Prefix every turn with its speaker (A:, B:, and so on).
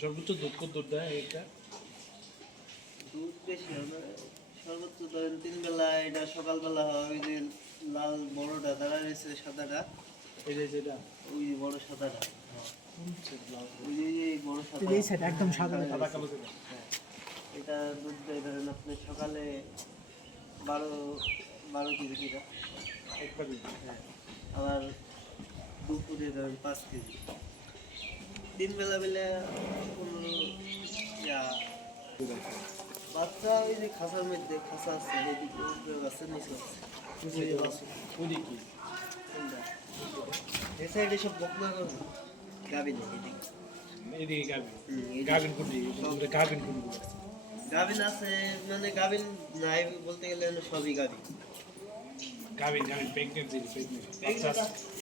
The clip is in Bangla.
A: সর্বোচ্চ দুধ কত দুধ দেয় এটা
B: দুধ বেশি হবে সর্বোচ্চ ধরেন তিন বেলা এটা সকালবেলা হয় ওই যে লাল বড়টা দাঁড়া রয়েছে সাদাটা
A: এই যে যেটা
B: ওই বড় সাদাটা ওই যে বড় সাদা
C: এই সাইড একদম সাদা
A: সাদা কালো যেটা
B: হ্যাঁ। এটা দুধ দেয় ধরেন আপনি সকালে বারো বারো কেজি
A: একটা দিন
B: হ্যাঁ। আবার দুপুরে ধরেন পাঁচ কেজি। তিন বেলা ইয়া। বাচ্চা ওই যে খাঁচার মধ্যে খাঁচা আছে উপরে আছে নিচে আছে ওই যে বাছুর,
A: ওই কি?
B: কোনটা? এই সাইডে সব বকনা করবে গাবি এদিকে।
A: এদিকে গাবিন গাবিন কুন্ডি গাবিন কুন্ডি
B: গাবিন আছে। মানে গাবিন নাই বলতে গেলে সবই Gavin,
A: Gavin, Becken sehen, deswegen nicht.